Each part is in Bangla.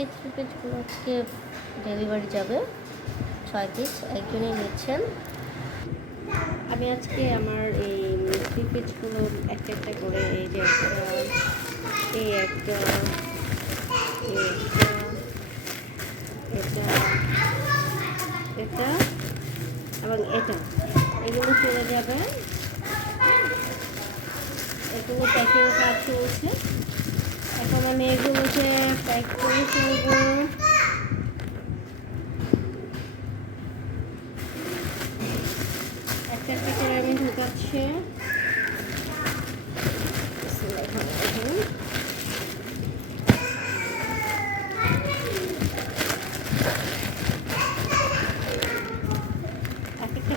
এই থ্রি পিসগুলো আজকে ডেলিভারি যাবে। ছয় পিস একজনই নিচ্ছেন। আমি আজকে আমার এই থ্রি পিসগুলো একটা একটা করে এই যে একটা, এই একটা এটা এটা এবং এটা। এগুলো চলে যাবে। এগুলো প্যাকিং কাজ চলছে। এখন আমি এগুলোকে প্যাক করে ফেলব। একটা একটা করে আমি ঢুকাচ্ছি।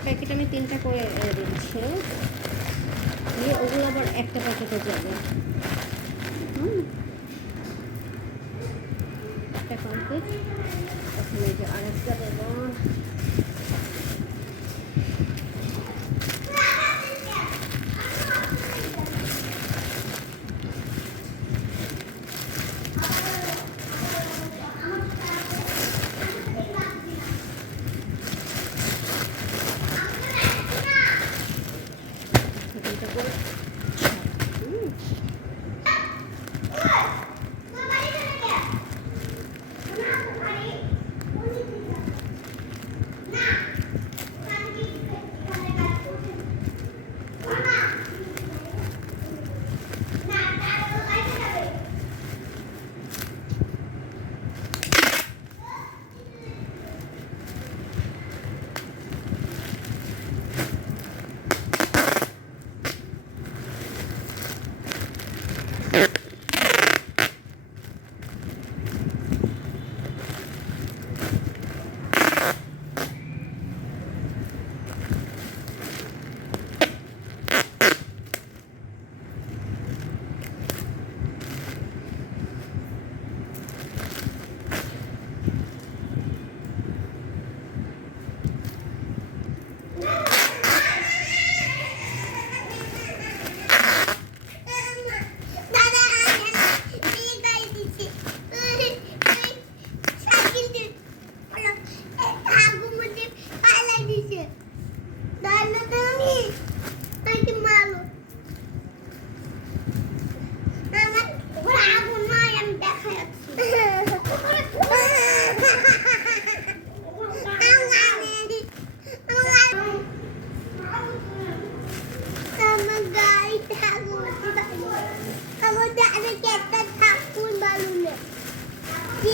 প্যাকেট আমি তিনটা করে দিচ্ছি। দিয়ে ওগুলো আবার একটা প্যাকেটে যাবে। একটা কমপ্লিট। এখন এই যে আরেকটা দেবো। দুটো করে হুম আমার গাড়ি ঠাকুর আমার গাড়িতে একটা ঠাকুর বালুনে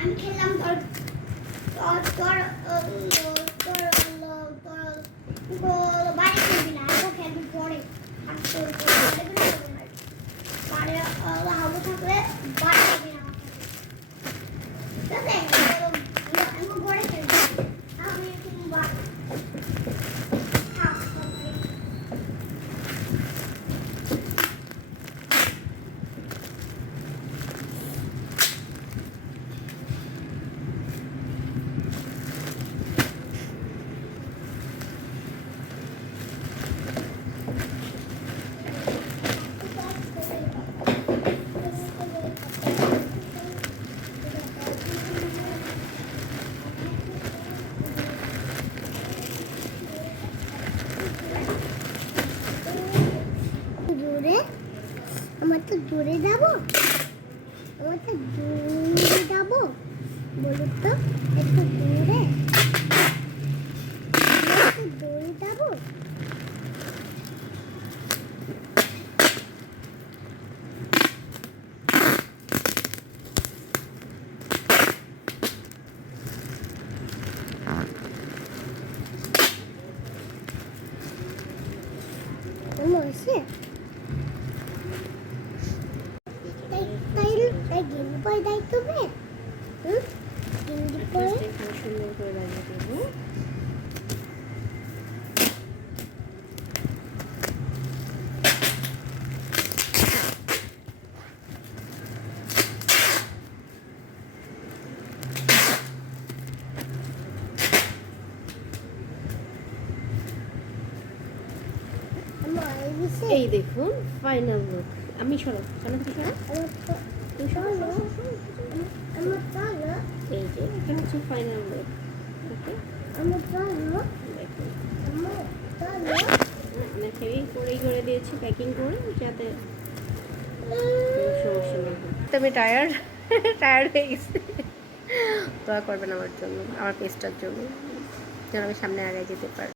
আমি খেললাম তোর তোর দূরে আমার তো দূরে যাব। আমার তো দূরে যাব। বলুন তো, একটু দূরে দূরে যাব। What is? তাই গেম পরে দায়িত্ব হবে হুম? গেম পরে সুন্দর করে লাগিয়ে দেবো। এই দেখুন ফাইনাল লুক আমি সরো সামনে থেকে সরো এই যে এটা হচ্ছে ফাইনাল লুক ওকে আপনাকে করেই করে দিয়েছি প্যাকিং করে যাতে সমস্যা না তো আমি টায়ার্ড টায়ার্ড হয়ে গেছি। দোয়া করবেন আমার জন্য, আমার পেজটার জন্য, যেন আমি সামনে আগে যেতে পারি।